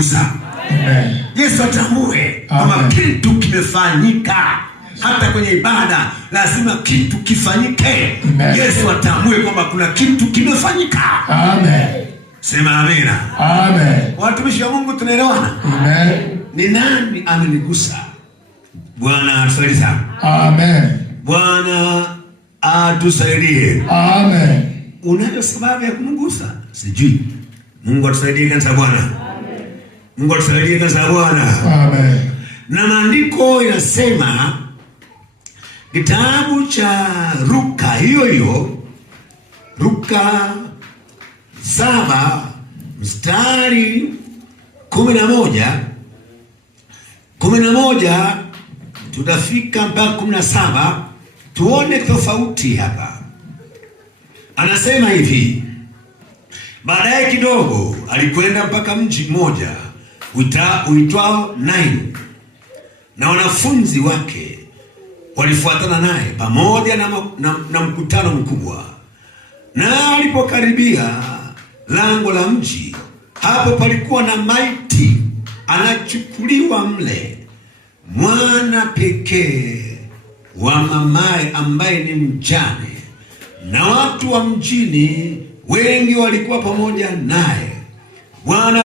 amenigusa. Yesu atambue kama kitu kimefanyika. Hata kwenye ibada lazima kitu kifanyike. Yesu atambue kwamba kuna kitu kimefanyika. Amen. Sema amina. Amen. Watumishi wa Mungu tunaelewana? Amen. Ni nani amenigusa? Bwana atusaidie sana. Amen. Bwana atusaidie. Amen. Unayo sababu ya kumgusa? Sijui. Mungu atusaidie kanisa Bwana. Amen. Mungu atusaidie kanisa Bwana. Amen. Na maandiko yanasema kitabu cha Luka hiyo Luka 7 mstari 11 tutafika mpaka 17. Tuone tofauti hapa. Anasema hivi: baadaye kidogo alikwenda mpaka mji mmoja uitwao Naini, na wanafunzi wake walifuatana naye pamoja na mkutano mkubwa. Na alipokaribia lango la mji, hapo palikuwa na maiti anachukuliwa mle, mwana pekee wa mamaye ambaye ni mjane, na watu wa mjini wengi walikuwa pamoja naye. Bwana